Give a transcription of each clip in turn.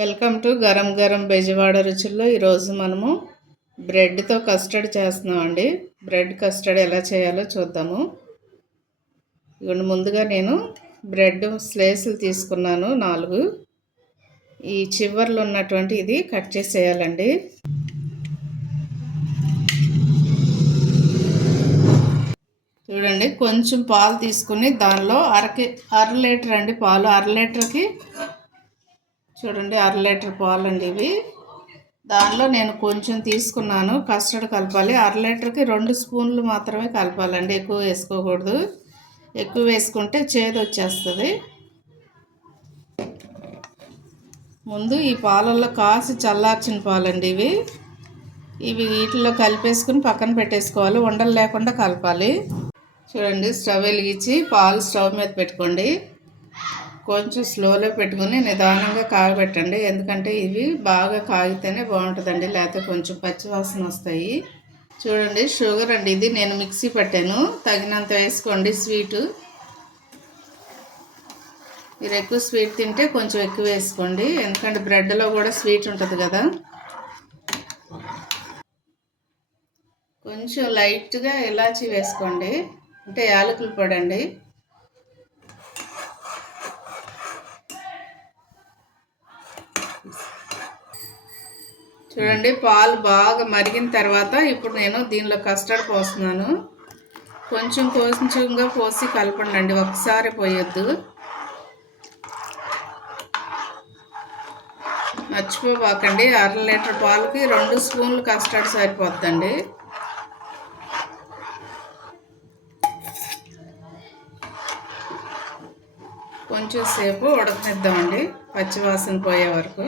Welcome to గరం గరం బెజవాడ రుచుల్లో. ఈరోజు మనము బ్రెడ్తో కస్టర్డ్ చేస్తున్నామండి. బ్రెడ్ కస్టర్డ్ ఎలా చేయాలో చూద్దాము. ఇవన్నీ ముందుగా నేను బ్రెడ్ స్లైసులు తీసుకున్నాను 4. ఈ చివర్లో ఉన్నటువంటి ఇది కట్ చేసేయాలండి. చూడండి, కొంచెం పాలు తీసుకుని దానిలో అర లీటర్ అండి పాలు. అర లీటర్కి చూడండి, అర లీటర్ పాలు అండి ఇవి. దానిలో నేను కొంచెం తీసుకున్నాను. కస్టర్డ్ కలపాలి. అర లీటర్కి 2 స్పూన్లు మాత్రమే కలపాలండి, ఎక్కువ వేసుకోకూడదు. ఎక్కువ వేసుకుంటే చేదు వచ్చేస్తుంది. ముందు ఈ పాలల్లో కాసి చల్లార్చిన పాలండి ఇవి. వీటిలో కలిపేసుకుని పక్కన పెట్టేసుకోవాలి. ఉండలు లేకుండా కలపాలి. చూడండి, స్టవ్ వెలిగించి పాలు స్టవ్ మీద పెట్టుకోండి. కొంచెం స్లోలో పెట్టుకుని నిదానంగా కాగబెట్టండి. ఎందుకంటే ఇవి బాగా కాగితేనే బాగుంటుందండి, లేకపోతే కొంచెం పచ్చివాసన వస్తాయి. చూడండి, షుగర్ అండి ఇది. నేను మిక్సీ పట్టాను, తగినంత వేసుకోండి. స్వీటు మీరు ఎక్కువ స్వీట్ తింటే కొంచెం ఎక్కువ వేసుకోండి, ఎందుకంటే బ్రెడ్లో కూడా స్వీట్ ఉంటుంది కదా. కొంచెం లైట్గా ఇలాచీ వేసుకోండి, అంటే యాలకుల పొడి అండి. చూడండి, పాలు బాగా మరిగిన తర్వాత ఇప్పుడు నేను దీనిలో కస్టర్డ్ పోస్తున్నాను. కొంచెంగా పోసి కలపండి, ఒకసారి పోయొద్దు. మర్చిపోబాకండి, అర లీటర్ పాలకి 2 స్పూన్లు కస్టర్డ్ సరిపోద్దండి. కొంచెం సేపు ఉడకనిద్దామండి, పచ్చివాసన పోయే వరకు.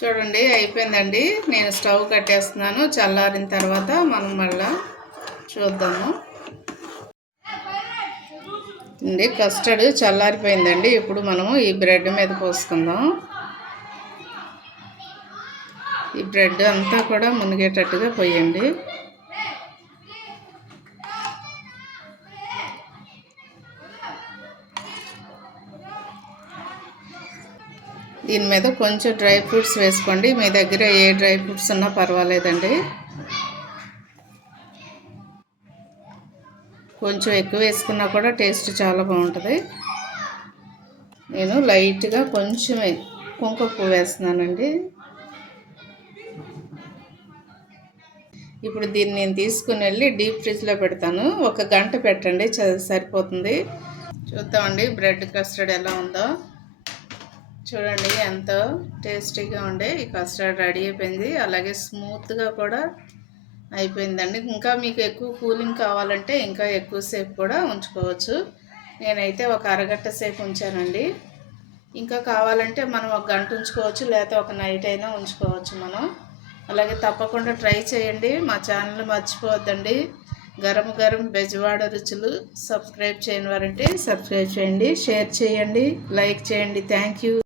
చూడండి, అయిపోయిందండి. నేను స్టవ్ కట్టేస్తున్నాను. చల్లారిన తర్వాత మనం మళ్ళీ చూద్దాము అండి. కస్టర్డ్ చల్లారిపోయిందండి. ఇప్పుడు మనము ఈ బ్రెడ్ మీద పోసుకుందాం. ఈ బ్రెడ్ అంతా కూడా మునిగేటట్టుగా పోయండి. దీని మీద కొంచెం డ్రై ఫ్రూట్స్ వేసుకోండి. మీ దగ్గర ఏ డ్రై ఫ్రూట్స్ ఉన్నా పర్వాలేదండి. కొంచెం ఎక్కువ వేసుకున్నా కూడా టేస్ట్ చాలా బాగుంటుంది. నేను లైట్గా కొంచెం కుంకుమ పువ్వు వేస్తున్నానండి. ఇప్పుడు దీన్ని నేను తీసుకుని వెళ్ళి డీప్ ఫ్రిడ్జ్లో పెడతాను. 1 గంట పెట్టండి, సరిపోతుంది. చూద్దామండి బ్రెడ్ కస్టర్డ్ ఎలా ఉందో. చూడండి, ఎంతో టేస్టీగా ఉండే ఈ కస్టర్డ్ రెడీ అయిపోయింది. అలాగే స్మూత్గా కూడా అయిపోయిందండి. ఇంకా మీకు ఎక్కువ కూలింగ్ కావాలంటే ఇంకా ఎక్కువసేపు కూడా ఉంచుకోవచ్చు. నేనైతే ఒక అరగంట సేపు ఉంచానండి. ఇంకా కావాలంటే మనం 1 గంట ఉంచుకోవచ్చు, లేకపోతే ఒక నైట్ అయినా ఉంచుకోవచ్చు మనం. అలాగే తప్పకుండా ట్రై చేయండి. మా ఛానల్ మర్చిపోవద్దండి, గరం గరం బెజవాడ రుచులు. సబ్స్క్రైబ్ చేయని వారంటే సబ్స్క్రైబ్ చేయండి, షేర్ చేయండి, లైక్ చేయండి. Thank you.